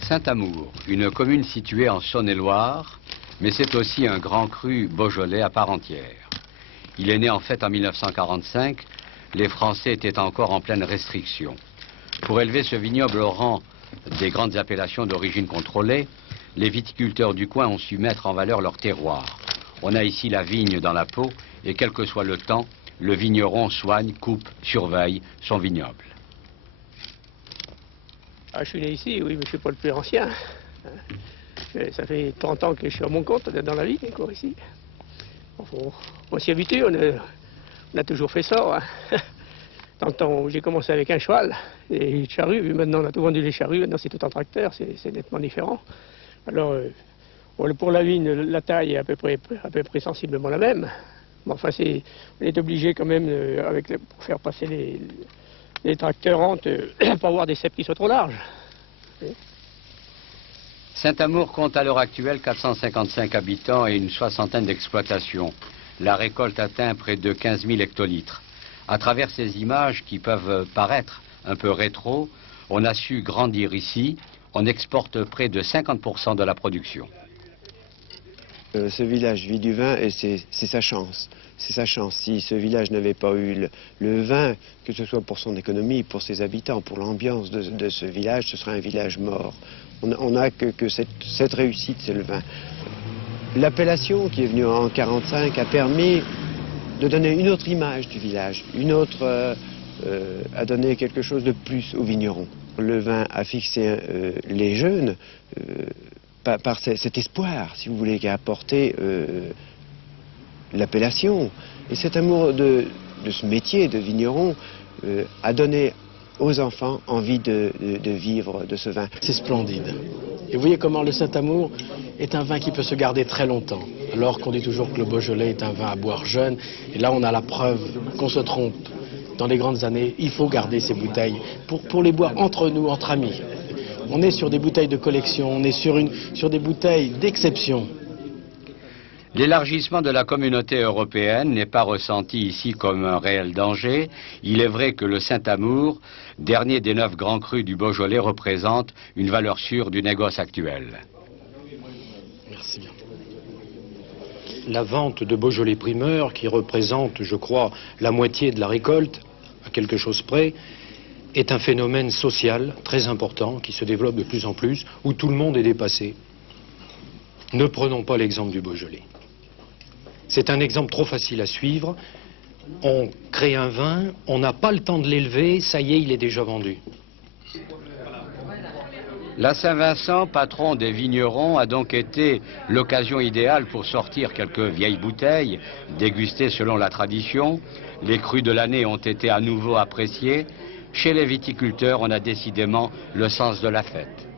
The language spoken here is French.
Saint-Amour, une commune située en Saône-et-Loire, mais c'est aussi un grand cru beaujolais à part entière. Il est né en fait en 1945, les Français étaient encore en pleine restriction. Pour élever ce vignoble au rang des grandes appellations d'origine contrôlée, les viticulteurs du coin ont su mettre en valeur leur terroir. On a ici la vigne dans la peau et quel que soit le temps, le vigneron soigne, coupe, surveille son vignoble. Ah, je suis né ici, oui, mais je ne suis pas le plus ancien. Ça fait 30 ans que je suis à mon compte dans la vie, encore ici. On s'y habitue, on a toujours fait ça. Hein. Dans le temps où j'ai commencé avec un cheval et une charrue, maintenant on a tout vendu les charrues, maintenant c'est tout en tracteur, c'est nettement différent. Alors, pour la vigne, la taille est à peu près sensiblement la même. Mais enfin, on est obligé quand même, pour faire passer les tracteurs rentes, pas avoir des ceps qui soient trop larges. Saint-Amour compte à l'heure actuelle 455 habitants et une soixantaine d'exploitations. La récolte atteint près de 15 000 hectolitres. À travers ces images qui peuvent paraître un peu rétro, on a su grandir ici. On exporte près de 50% de la production. Ce village vit du vin et c'est sa chance. C'est sa chance. Si ce village n'avait pas eu le vin, que ce soit pour son économie, pour ses habitants, pour l'ambiance de ce village, ce serait un village mort. On n'a que cette réussite, c'est le vin. L'appellation qui est venue en 1945 a permis de donner une autre image du village, a donné quelque chose de plus aux vignerons. Le vin a fixé les jeunes par cet espoir, si vous voulez, qu'a apporté l'appellation. Et cet amour de ce métier de vigneron a donné aux enfants envie de vivre de ce vin. C'est splendide. Et vous voyez comment le Saint-Amour est un vin qui peut se garder très longtemps, alors qu'on dit toujours que le Beaujolais est un vin à boire jeune. Et là, on a la preuve qu'on se trompe. Dans les grandes années, il faut garder ces bouteilles pour les boire entre nous, entre amis. On est sur des bouteilles de collection, on est sur des bouteilles d'exception. L'élargissement de la communauté européenne n'est pas ressenti ici comme un réel danger. Il est vrai que le Saint-Amour, dernier des 9 grands crus du Beaujolais, représente une valeur sûre du négoce actuel. Merci bien. La vente de Beaujolais primeur, qui représente, je crois, la moitié de la récolte, à quelque chose près, est un phénomène social très important qui se développe de plus en plus, où tout le monde est dépassé. Ne prenons pas l'exemple du Beaujolais. C'est un exemple trop facile à suivre. On crée un vin, on n'a pas le temps de l'élever, ça y est, il est déjà vendu. La Saint-Vincent, patron des vignerons, a donc été l'occasion idéale pour sortir quelques vieilles bouteilles, dégustées selon la tradition. Les crus de l'année ont été à nouveau appréciés. Chez les viticulteurs, on a décidément le sens de la fête.